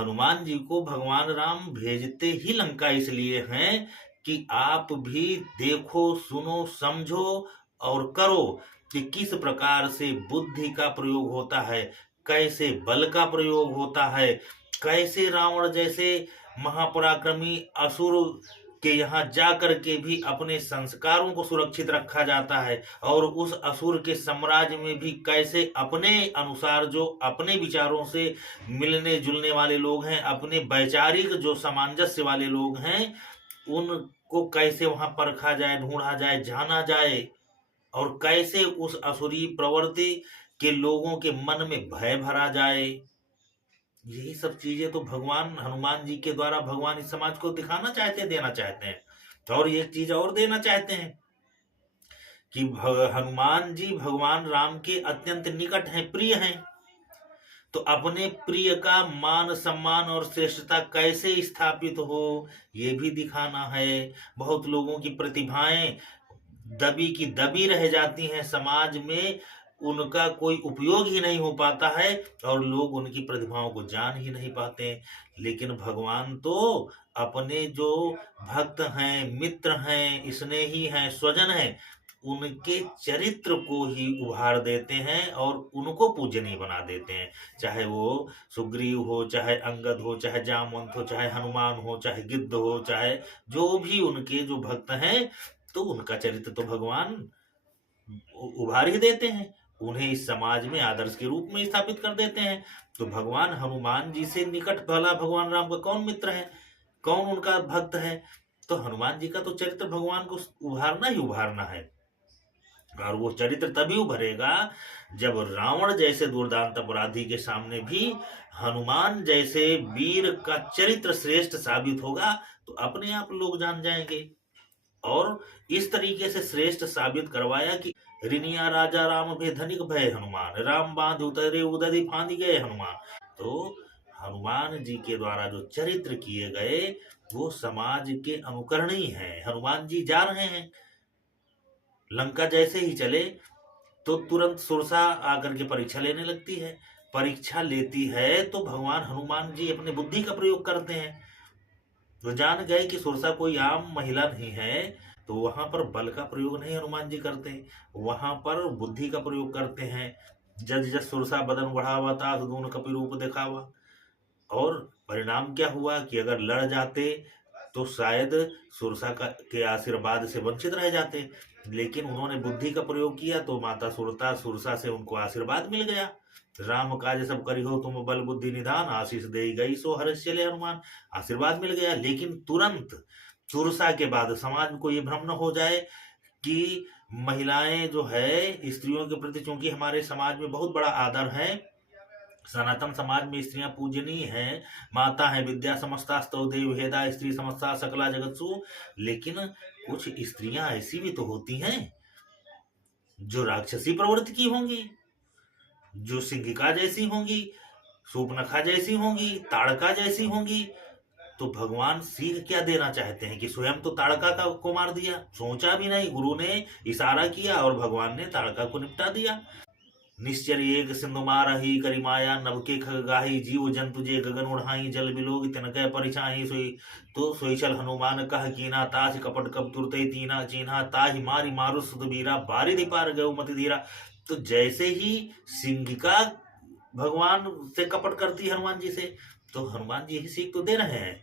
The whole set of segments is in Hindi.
हनुमान जी को भगवान राम भेजते ही लंका इसलिए हैं कि आप भी देखो, सुनो, समझो और करो कि किस प्रकार से बुद्धि का प्रयोग होता है, कैसे बल का प्रयोग होता है, कैसे रावण जैसे महापराक्रमी असुर के यहाँ जा कर के भी अपने संस्कारों को सुरक्षित रखा जाता है, और उस असुर के साम्राज्य में भी कैसे अपने अनुसार जो अपने विचारों से मिलने जुलने वाले लोग हैं, अपने वैचारिक जो सामंजस्य वाले लोग हैं, उनको कैसे वहां परखा जाए, ढूंढा जाए, जाना जाए, और कैसे उस असुरी प्रवृत्ति के लोगों के मन में भय भरा जाए। यही सब चीजें तो भगवान हनुमान जी के द्वारा भगवान इस समाज को दिखाना चाहते हैं, देना चाहते हैं। और ये चीज और देना चाहते हैं कि हनुमान जी भगवान राम के अत्यंत निकट हैं, प्रिय हैं। तो अपने प्रिय का मान सम्मान और श्रेष्ठता कैसे स्थापित हो, ये भी दिखाना है। बहुत लोगों की प्रतिभाएं दबी की दबी रह जाती हैं समाज में, उनका कोई उपयोग ही नहीं हो पाता है, और लोग उनकी प्रतिभाओं को जान ही नहीं पाते। लेकिन भगवान तो अपने जो भक्त हैं, मित्र हैं, स्नेही हैं, स्वजन हैं, उनके चरित्र को ही उभार देते हैं और उनको पूजनीय बना देते हैं। चाहे वो सुग्रीव हो, चाहे अंगद हो, चाहे जामवंत हो, चाहे हनुमान हो, चाहे गिद्ध हो, चाहे जो भी उनके जो भक्त हैं, तो उनका चरित्र तो भगवान उभार ही देते हैं, उन्हें इस समाज में आदर्श के रूप में स्थापित कर देते हैं। तो भगवान हनुमान जी से निकट भला भगवान राम का कौन मित्र है, कौन उनका भक्त है? तो हनुमान जी का तो चरित्र भगवान को उभारना ही उभारना है। और वो चरित्र तभी उभरेगा जब रावण जैसे दुर्दांत अपराधी के सामने भी हनुमान जैसे वीर का चरित्र श्रेष्ठ साबित होगा, तो अपने आप लोग जान जाएंगे। और इस तरीके से श्रेष्ठ साबित करवाया कि रिनिया राजा राम भे धनिक भय हनुमान, राम बांध उतरे उदधि फांदी गए हनुमान। तो हनुमान जी के द्वारा जो चरित्र किए गए वो समाज के अनुकरणीय हैं। हनुमान जी जा रहे हैं, लंका जैसे ही चले तो तुरंत सुरसा आकर के परीक्षा लेने लगती है। परीक्षा लेती है तो भगवान हनुमान जी अपने बुद्धि का प्रयोग करते हैं। वो जान गए कि सुरसा कोई आम महिला नहीं है, तो वहां पर बल का प्रयोग नहीं हनुमान जी करते, वहां पर बुद्धि का प्रयोग करते हैं। जज जज सुरसा बदन बढ़ावा तात दून कपि रूप दिखावा। और परिणाम क्या हुआ कि अगर लड़ जाते तो शायद सुरसा का के आशीर्वाद से वंचित रह जाते, लेकिन उन्होंने बुद्धि का प्रयोग किया तो माता सुरता सुरसा से उनको आशीर्वाद मिल गया। राम काज सब करी हो तुम बल बुद्धि निधान, आशीष दे गई सो हर्ष चले हनुमान। आशीर्वाद मिल गया, लेकिन तुरंत सुरसा के बाद समाज को ये भ्रम न हो जाए कि महिलाएं जो है स्त्रियों के प्रति, चूंकि हमारे समाज में बहुत बड़ा आदर है, सनातन समाज में स्त्रियां पूजनीय हैं, माता है विद्या समस्तास्तव देव हेदा स्त्री समस्ता सकला जगत्सु। लेकिन कुछ स्त्रियां ऐसी भी तो होती हैं जो राक्षसी प्रवृत्ति की होंगी, जो सिंहिका जैसी होंगी, सूपनखा जैसी होंगी, ताड़का जैसी होंगी। तो भगवान सीख क्या देना चाहते हैं कि स्वयं तो ताड़का का को मार दिया, सोचा भी नहीं, गुरु ने इशारा किया और भगवान ने ताड़का को निपटा दिया। निश्चर एक सिंधु मारही करी माया, नभके खग गाही जीव जंतु जे गगन उड़ाई, जल बिलोक तिनकै परिछाई सोई। तो सोईचल हनुमान कह कीना, ताज कपट कब तुरते तीना चीन्हा, ताहि मारी मारु सुत बीरा, बारिधि पार गयो मति धीरा। तो जैसे ही सिंहिका भगवान से कपट करती है हनुमान जी से, तो हनुमान जी यही सीख तो दे रहे हैं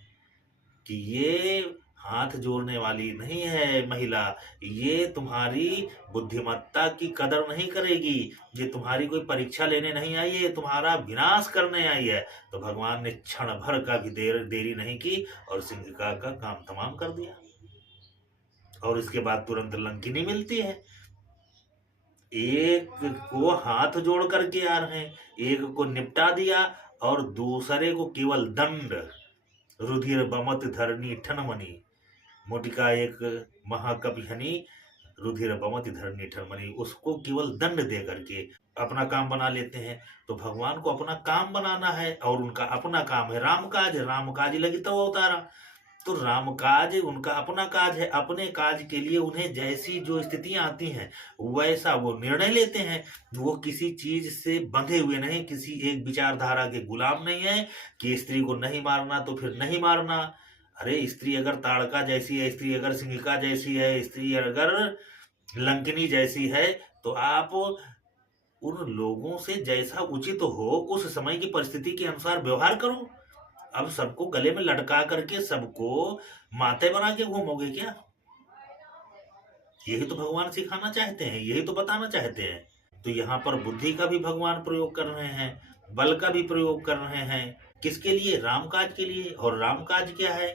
कि ये हाथ जोड़ने वाली नहीं है महिला, ये तुम्हारी बुद्धिमत्ता की कदर नहीं करेगी, ये तुम्हारी कोई परीक्षा लेने नहीं आई है, तुम्हारा विनाश करने आई है। तो भगवान ने क्षण भर का भी देरी नहीं की और सिंहिका का काम तमाम कर दिया। और इसके बाद तुरंत लंकिनी मिलती है। एक को हाथ जोड़ करके आ रहे हैं, एक को निपटा दिया और दूसरे को केवल दंड, रुधिर बमत धरनी ठनमनी, मोटिका एक महाकवि हनी, रुधिर बमत धरनी ठनमनी, उसको केवल दंड दे करके अपना काम बना लेते हैं। तो भगवान को अपना काम बनाना है और उनका अपना काम है रामकाज, रामकाज लगी तो अवतारा। तो राम काज उनका अपना काज है, अपने काज के लिए उन्हें जैसी जो स्थितियाँ आती हैं, वैसा वो निर्णय लेते हैं। वो किसी चीज़ से बंधे हुए नहीं, किसी एक विचारधारा के गुलाम नहीं हैं कि स्त्री को नहीं मारना तो फिर नहीं मारना। अरे! स्त्री अगर ताड़का जैसी है, स्त्री अगर सिंहिका जैसी है, स्त्री अगर लंकिनी जैसी है, तो आप उन लोगों से जैसा उचित हो, उस समय की परिस्थिति के अनुसार व्यवहार करो। अब सबको गले में लटका करके सबको माते बना के घूमोगे क्या? यही तो भगवान सिखाना चाहते हैं, यही तो बताना चाहते हैं। तो यहाँ पर बुद्धि का भी भगवान प्रयोग कर रहे हैं, बल का भी प्रयोग कर रहे हैं। किसके लिए? राम काज के लिए। और राम काज क्या है?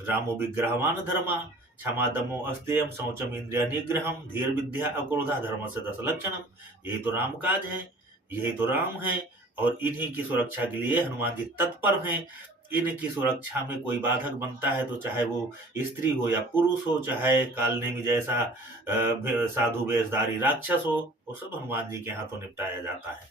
रामो विग्रहवान धर्मा, क्षमा दमो अस्तेयम शौचम इंद्रिय निग्रहम धीर विद्या अक्रोधा धर्म से दस लक्षणम। यही तो राम काज है, यही तो राम है। और इन्हीं की सुरक्षा के लिए हनुमान जी तत्पर हैं। इनकी सुरक्षा में कोई बाधक बनता है तो चाहे वो स्त्री हो या पुरुष हो, चाहे कालनेमी जैसा साधु वेशधारी राक्षस हो, वो सब हनुमान जी के हाथों निपटाया जाता है।